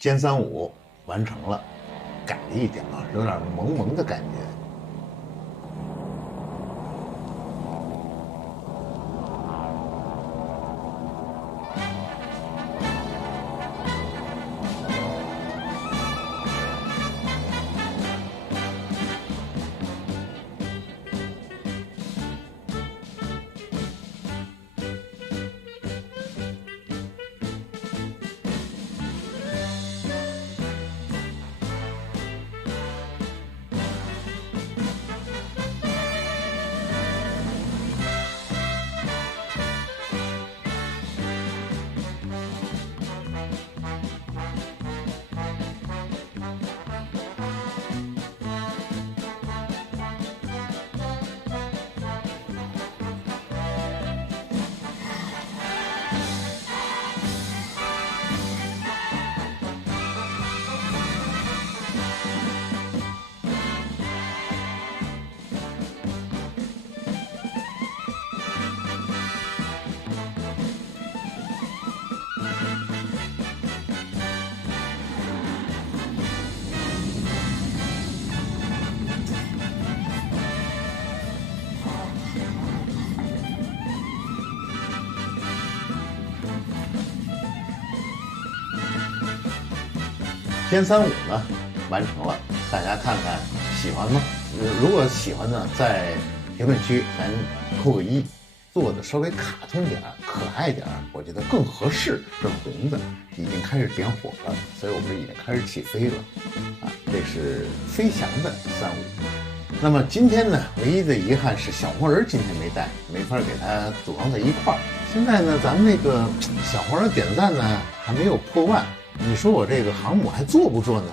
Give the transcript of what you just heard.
歼35完成了，改了一点啊，有点萌萌的感觉。歼35呢完成了，大家看看喜欢吗？如果喜欢呢，在评论区咱扣个1，做的稍微卡通点可爱点我觉得更合适。这红的已经开始点火了，所以我们已经开始起飞了啊！这是飞翔的35。那么今天呢，唯一的遗憾是小黄人今天没带，没法给它组装在一块儿。现在呢，咱们那个小黄人点赞呢还没有破万。你说我这个航母还做不做呢？